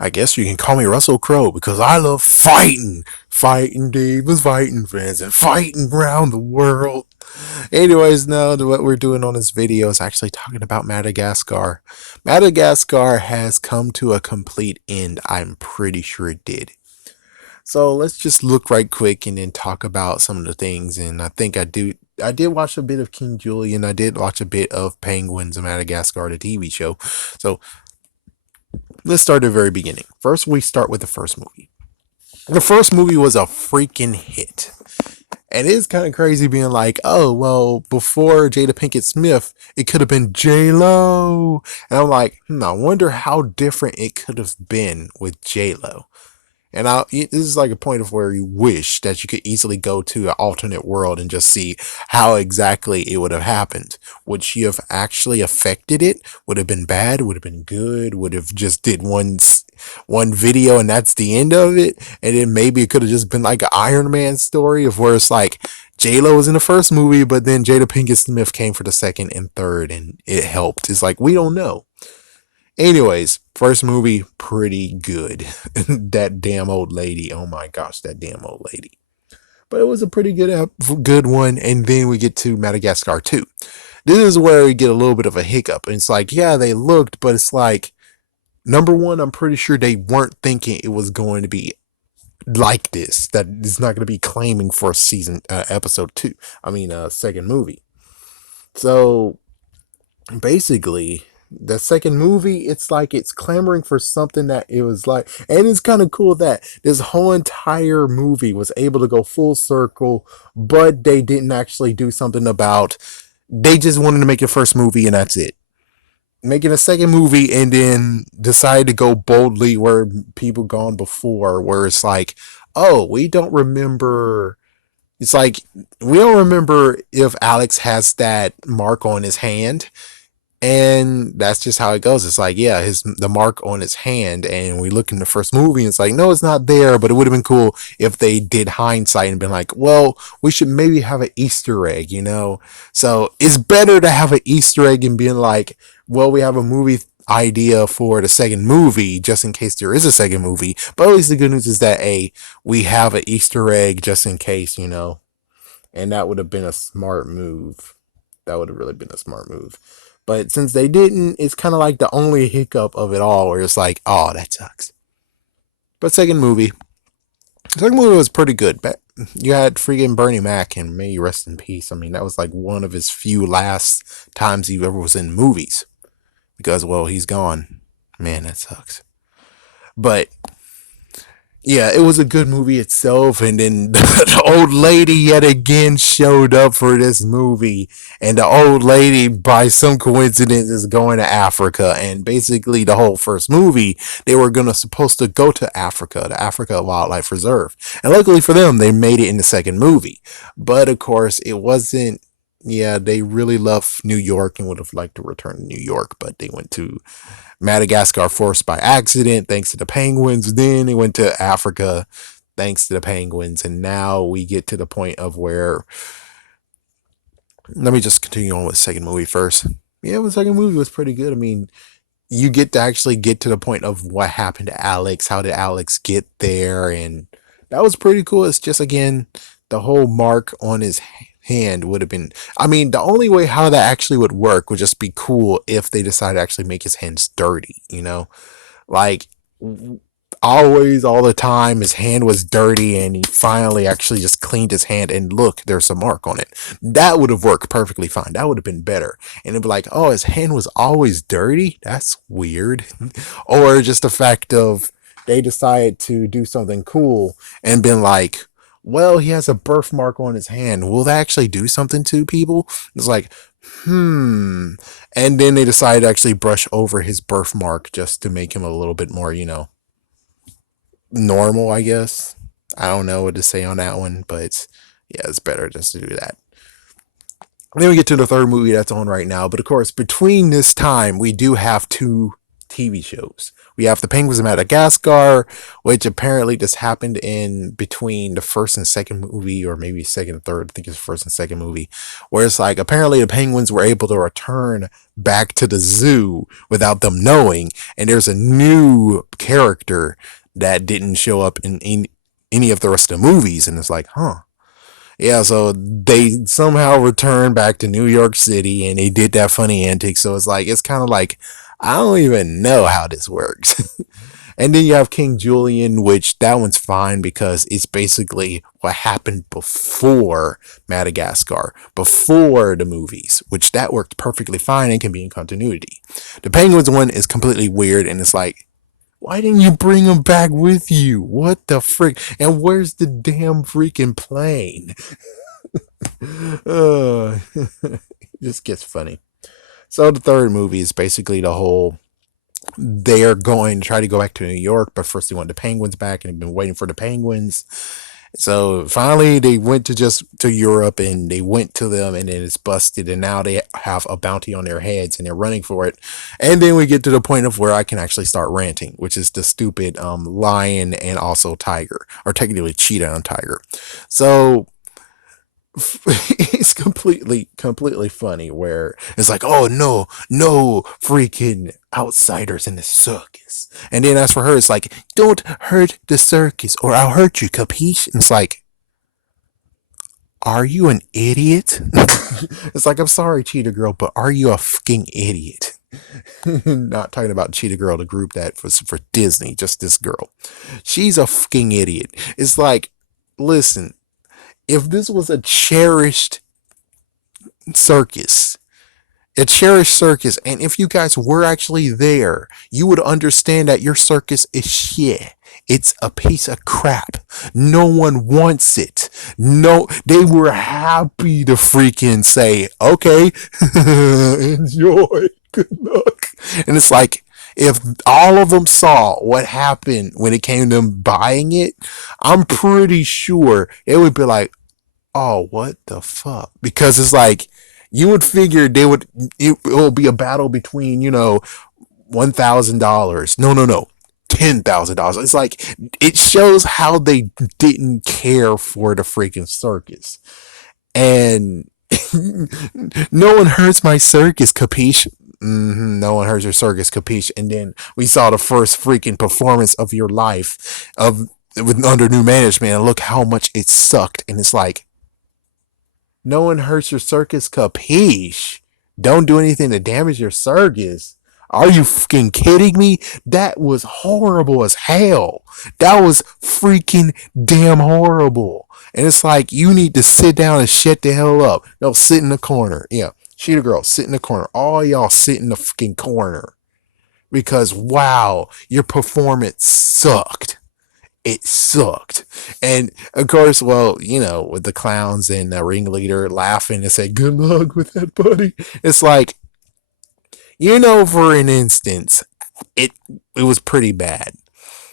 I guess you can call me Russell Crowe because I love fighting. Fighting demons, fighting friends, and fighting around the world. Anyways, now what we're doing on this video is actually talking about Madagascar. Madagascar has come to a complete end. I'm pretty sure it did. So let's just look right quick and then talk about some of the things. And I think I did watch a bit of King Julian. I did watch a bit of Penguins of Madagascar, the TV show. So let's start at the very beginning. First, we start with the first movie. The first movie was a freaking hit. And it's kind of crazy being like, oh, well, before Jada Pinkett Smith, it could have been J-Lo. And I'm like, I wonder how different it could have been with J-Lo. And this is like a point of where you wish that you could easily go to an alternate world and just see how exactly it would have happened. Would she have actually affected it? Would have been bad? Would have been good? Would have just did one video and that's the end of it? And then maybe it could have just been like an Iron Man story of where it's like J-Lo was in the first movie, but then Jada Pinkett Smith came for the second and third and it helped. It's like, we don't know. Anyways, first movie, pretty good. That damn old lady. Oh my gosh, that damn old lady. But it was a pretty good one. And then we get to Madagascar 2. This is where we get a little bit of a hiccup. And it's like, yeah, they looked, but it's like, number one, I'm pretty sure they weren't thinking it was going to be like this. That it's not going to be claiming for episode 2. Second movie. So basically, the second movie, it's like it's clamoring for something that it was like, and it's kind of cool that this whole entire movie was able to go full circle, but they didn't actually do something about, they just wanted to make a first movie and that's it. Making a second movie and then decide to go boldly where people gone before, where it's like, oh, we don't remember. It's like, we don't remember if Alex has that mark on his hand, and that's just how it goes. It's like, yeah, the mark on his hand, and we look in the first movie and it's like, no, it's not there, but it would have been cool if they did hindsight and been like, well, we should maybe have an Easter egg. So it's better to have an Easter egg and being like, well, we have a movie idea for the second movie just in case there is a second movie. But at least the good news is that we have an Easter egg just in case. And that would have been a smart move. That would have really been a smart move. But since they didn't, it's kind of like the only hiccup of it all where it's like, oh, that sucks. But second movie was pretty good. But you had freaking Bernie Mac, and may he rest in peace. That was like one of his few last times he ever was in movies. Because, well, he's gone. Man, that sucks. But yeah, it was a good movie itself, and then the old lady yet again showed up for this movie, and the old lady, by some coincidence, is going to Africa, and basically the whole first movie, they were supposed to go to Africa, the Africa Wildlife Reserve, and luckily for them, they made it in the second movie, but of course, it wasn't. Yeah, they really love New York and would have liked to return to New York, but they went to Madagascar forced by accident, thanks to the penguins. Then they went to Africa, thanks to the penguins. And now we get to the point of where. Let me just continue on with the second movie first. Yeah, the second movie was pretty good. You get to actually get to the point of what happened to Alex. How did Alex get there? And that was pretty cool. It's just, again, the whole mark on his hand would have been, the only way how that actually would work would just be cool if they decided to actually make his hands dirty. Like, always, all the time, his hand was dirty and he finally actually just cleaned his hand and look, there's a mark on it. That would have worked perfectly fine. That would have been better. And it'd be like, oh, his hand was always dirty? That's weird. Or just the fact of they decided to do something cool and been like, well, he has a birthmark on his hand. Will that actually do something to people? It's like, And then they decided to actually brush over his birthmark just to make him a little bit more, normal, I guess. I don't know what to say on that one, but yeah, it's better just to do that. And then we get to the third movie that's on right now. But of course, between this time, we do have two TV shows. We have the Penguins of Madagascar, which apparently just happened in between the first and second movie, or maybe second and third. I think it's first and second movie, where it's like apparently the penguins were able to return back to the zoo without them knowing, and there's a new character that didn't show up in any of the rest of the movies, and it's like, huh. Yeah, so they somehow returned back to New York City and they did that funny antic. So it's like, it's kind of like, I don't even know how this works. And then you have King Julian, which that one's fine because it's basically what happened before Madagascar, before the movies, which that worked perfectly fine and can be in continuity. The Penguins one is completely weird and it's like, why didn't you bring him back with you? What the frick? And where's the damn freaking plane? It just gets funny. So the third movie is basically the whole, they're going to try to go back to New York, but first they want the penguins back and they've been waiting for the penguins. So finally they went to Europe and they went to them and then it's busted and now they have a bounty on their heads and they're running for it. And then we get to the point of where I can actually start ranting, which is the stupid lion and also tiger, or technically cheetah and tiger. So it's completely funny where it's like, oh no freaking outsiders in the circus, and then as for her it's like, don't hurt the circus or I'll hurt you, capiche? And it's like, are you an idiot? It's like, I'm sorry cheetah girl, but are you a fucking idiot? Not talking about cheetah girl, the group that was for Disney, just this girl, she's a fucking idiot. It's like, listen, if this was circus, a cherished circus, and if you guys were actually there, you would understand that your circus is shit. It's a piece of crap. No one wants it. No, they were happy to freaking say, okay, enjoy, good luck. And it's like, if all of them saw what happened when it came to them buying it, I'm pretty sure it would be like, oh, what the fuck? Because it's like, you would figure it will be a battle between, $1,000. No, $10,000. It's like, it shows how they didn't care for the freaking circus. And no one hurts my circus, capiche? No one hurts your circus, capiche? And then we saw the first freaking performance of your life under new management, and look how much it sucked. And it's like, no one hurts your circus, capiche? Don't do anything to damage your circus. Are you fucking kidding me? That was horrible as hell. That was freaking damn horrible. And it's like, you need to sit down and shut the hell up. No, sit in the corner. Yeah, cheetah girl, sit in the corner. All y'all sit in the fucking corner. Because, wow, your performance sucked. It sucked. And of course, well, with the clowns and the ringleader laughing and say, good luck with that, buddy. It's like, for an instance, it was pretty bad.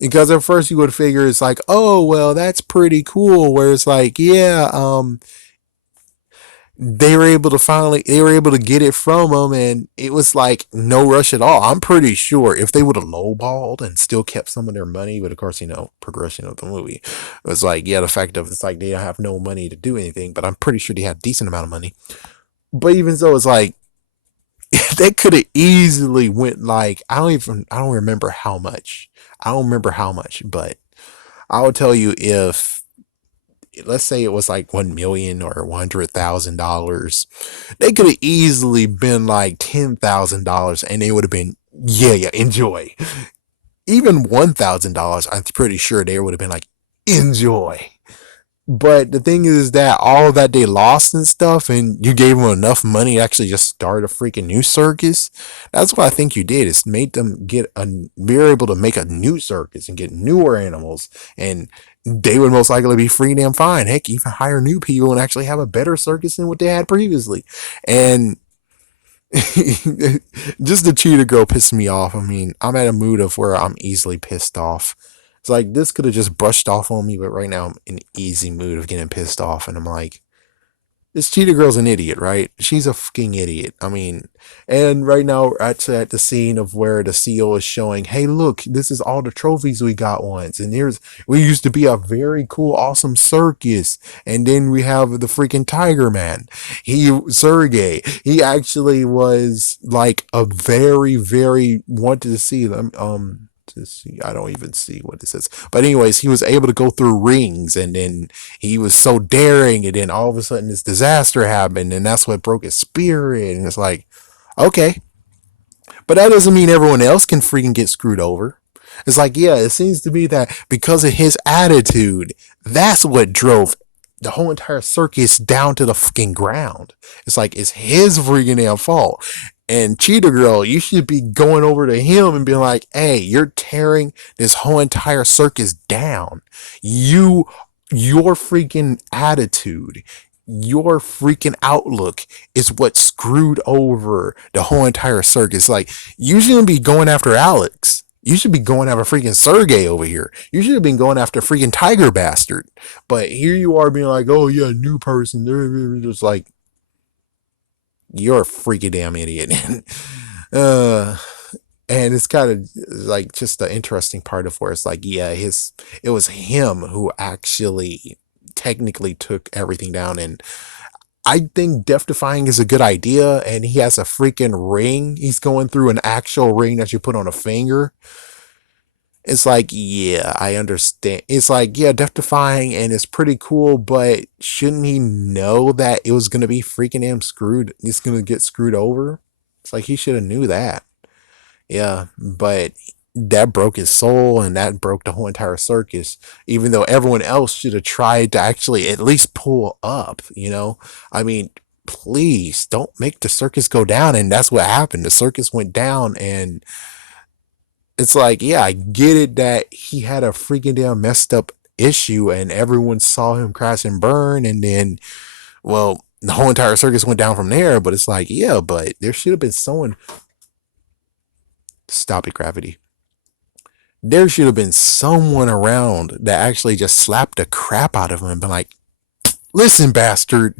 Because at first you would figure it's like, oh, well, that's pretty cool. Where it's like, yeah, they were able to get it from them, and it was like no rush at all. I'm pretty sure if they would have lowballed and still kept some of their money, but of course, progression of the movie, it was like, yeah, the fact of it's like they have no money to do anything, but I'm pretty sure they had a decent amount of money. But even so, it's like, they could have easily went like, I don't remember how much. But I will tell you, if let's say it was like 1 million or $100,000, they could have easily been like $10,000 and they would have been, yeah, enjoy. Even $1,000, I'm pretty sure they would have been like, enjoy. But the thing is that all that they lost and stuff, and you gave them enough money to actually just start a freaking new circus. That's what I think you did, is made them be able to make a new circus and get newer animals, and they would most likely be free damn fine. Heck, even hire new people and actually have a better circus than what they had previously. And just the cheetah girl pissed me off. I mean, I'm at a mood of where I'm easily pissed off. It's like, this could have just brushed off on me, but right now I'm in an easy mood of getting pissed off, and I'm like, This cheetah girl's an idiot, right? She's a fucking idiot. I mean, and right now we're at the scene of where the CEO is showing, hey, look, this is all the trophies we got once. And here's, we used to be a very cool, awesome circus. And then we have the freaking Tiger Man. Sergey, he actually was like a very, very wanted to see them. To see, I don't even see what this is. But anyways, he was able to go through rings, and then he was so daring, and then all of a sudden this disaster happened, and that's what broke his spirit. And it's like, okay, but that doesn't mean everyone else can freaking get screwed over. It's like, yeah, it seems to me that because of his attitude, that's what drove the whole entire circus down to the fucking ground. It's like, it's his freaking damn fault. And Cheetah Girl, you should be going over to him and being like, hey, you're tearing this whole entire circus down. You, your freaking attitude, your freaking outlook is what screwed over the whole entire circus. Like, you shouldn't be going after Alex. You should be going after freaking Sergey over here. You should have been going after freaking Tiger Bastard. But here you are being like, oh yeah, new person. They're just like, you're a freaking damn idiot. uh, and it's kind of like just the interesting part of where it's like, yeah, it was him who actually technically took everything down. And I think death defying is a good idea, and he has a freaking ring. He's going through an actual ring that you put on a finger. It's like, yeah, I understand. It's like, yeah, death defying, and it's pretty cool, but shouldn't he know that it was gonna be freaking him screwed? He's gonna get screwed over. It's like he should have knew that. Yeah, but that broke his soul, and that broke the whole entire circus, even though everyone else should have tried to actually at least pull up, you know? I mean, please don't make the circus go down. And that's what happened. The circus went down, and it's like, yeah, I get it that he had a freaking damn messed up issue, and everyone saw him crash and burn, and then, well, the whole entire circus went down from there. But it's like, yeah, but there should have been someone. Stop it, gravity. There should have been someone around that actually just slapped the crap out of him and been like, listen, bastard.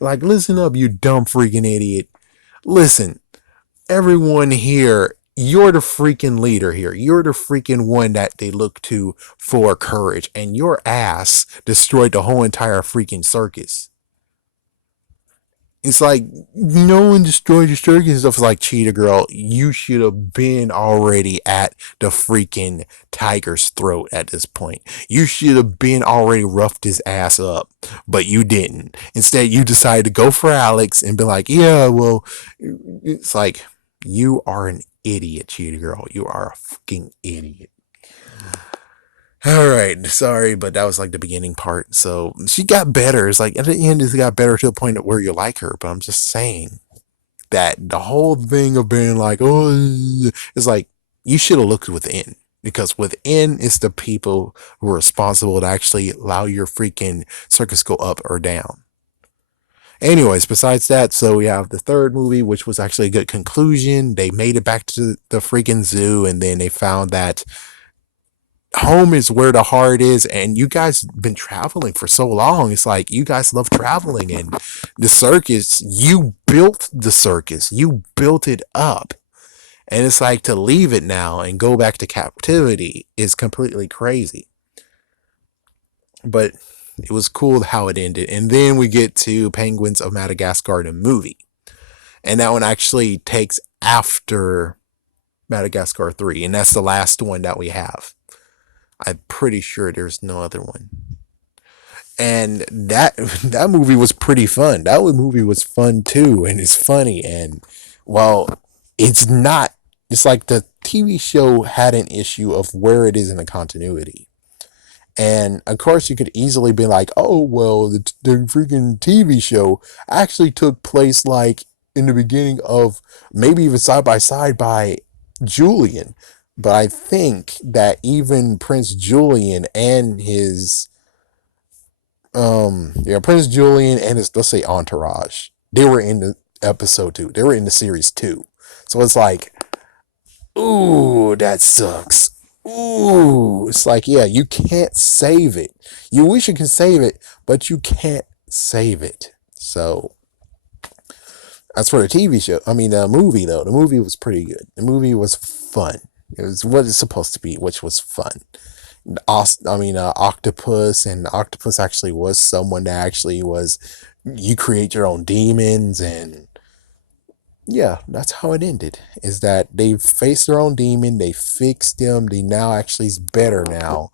Like, listen up, you dumb freaking idiot. Listen, everyone here, you're the freaking leader here. You're the freaking one that they look to for courage. And your ass destroyed the whole entire freaking circus. It's like, no one destroyed your circus and stuff. It's like, Cheetah Girl, you should have been already at the freaking tiger's throat at this point. You should have been already roughed his ass up, but you didn't. Instead, you decided to go for Alex and be like, yeah, well, it's like, you are an idiot, Cheetah Girl. You are a fucking idiot. All right, sorry, but that was like the beginning part. So she got better. It's like at the end, it got better to the point where you like her. But I'm just saying that the whole thing of being like, oh, it's like you should have looked within, because within is the people who are responsible to actually allow your freaking circus go up or down. Anyways, besides that, so we have the third movie, which was actually a good conclusion. They made it back to the freaking zoo, and then they found that home is where the heart is. And you guys been traveling for so long. It's like you guys love traveling, and the circus, you built the circus, you built it up. And it's like, to leave it now and go back to captivity is completely crazy. But it was cool how it ended. And then we get to Penguins of Madagascar, the movie. And that one actually takes after Madagascar 3. And that's the last one that we have. I'm pretty sure there's no other one. And that movie was pretty fun. That movie was fun too, and it's funny. And well, it's not. It's like the TV show had an issue of where it is in the continuity. And of course, you could easily be like, oh, well, the freaking TV show actually took place like in the beginning of, maybe even side by side by Julian. But I think that even Prince Julian and his, Prince Julian and his, let's say, entourage, they were in the episode 2. They were in the series 2. So it's like, ooh, that sucks. Ooh, it's like, yeah, you can't save it. You wish you could save it, but you can't save it. So as for the TV show, I mean the movie though, the movie was pretty good. The movie was fun. It was what it's supposed to be, which was fun. Octopus, and Octopus actually was someone that actually was. You create your own demons, and yeah, that's how it ended. Is that they faced their own demon, they fixed them, they now actually is better now,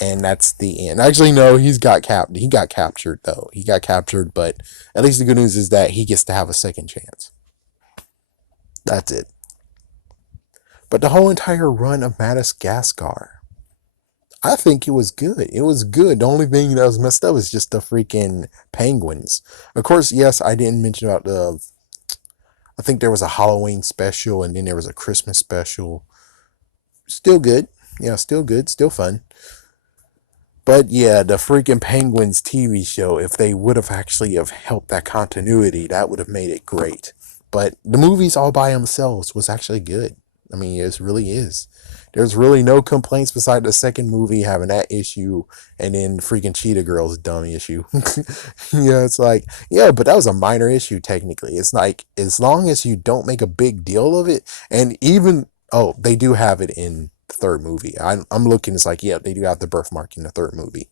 and that's the end. Actually, no, he got captured though. He got captured, but at least the good news is that he gets to have a second chance. That's it. But the whole entire run of Madagascar, I think it was good. It was good. The only thing that was messed up is just the freaking penguins. Of course, yes, I didn't mention about the. I think there was a Halloween special and then there was a Christmas special. Still good. Yeah, still good. Still fun. But yeah, the freaking Penguins TV show, if they would have actually have helped that continuity, that would have made it great. But the movies all by themselves was actually good. I mean, it really is. There's really no complaints beside the second movie having that issue and then freaking Cheetah Girl's dumb issue. Yeah, it's like, yeah, but that was a minor issue technically. It's like, as long as you don't make a big deal of it, and even, oh, they do have it in the third movie. I'm looking, it's like, yeah, they do have the birthmark in the third movie.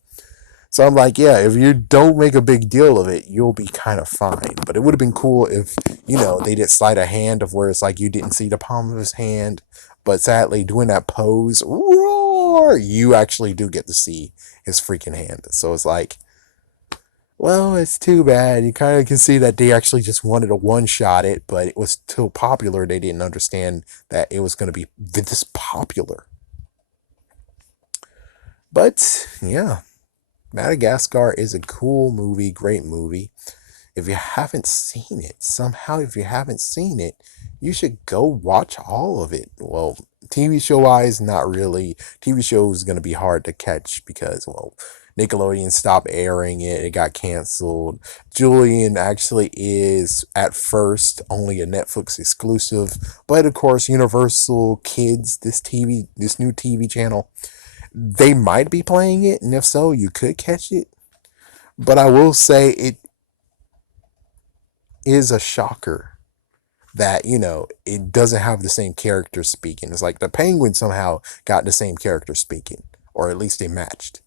So I'm like, yeah, if you don't make a big deal of it, you'll be kind of fine. But it would have been cool if, they did sleight of hand of where it's like you didn't see the palm of his hand. But sadly, doing that pose, roar, you actually do get to see his freaking hand. So it's like, well, it's too bad. You kind of can see that they actually just wanted to one shot it, but it was too popular. They didn't understand that it was going to be this popular. But yeah, Madagascar is a cool movie, great movie. If you haven't seen it, somehow, if you haven't seen it, you should go watch all of it. Well, TV show wise, not really. TV show is going to be hard to catch because, well, Nickelodeon stopped airing it. It got canceled. Julian actually is at first only a Netflix exclusive, but of course, Universal Kids, this new TV channel, they might be playing it, and if so, you could catch it. But I will say it is a shocker that, it doesn't have the same character speaking. It's like the Penguin somehow got the same character speaking, or at least they matched.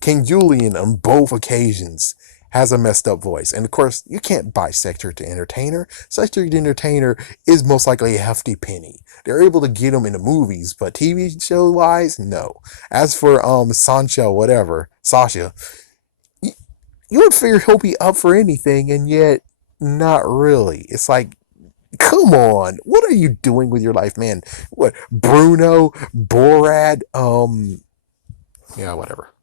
King Julian on both occasions has a messed up voice. And of course, you can't buy Sector to Entertainer. Sector to Entertainer is most likely a hefty penny. They're able to get them in the movies, but TV show wise, no. As for Sancho, whatever, Sasha, you would figure he'll be up for anything, and yet not really. It's like, come on, what are you doing with your life, man? What, Bruno, Borat, yeah, whatever.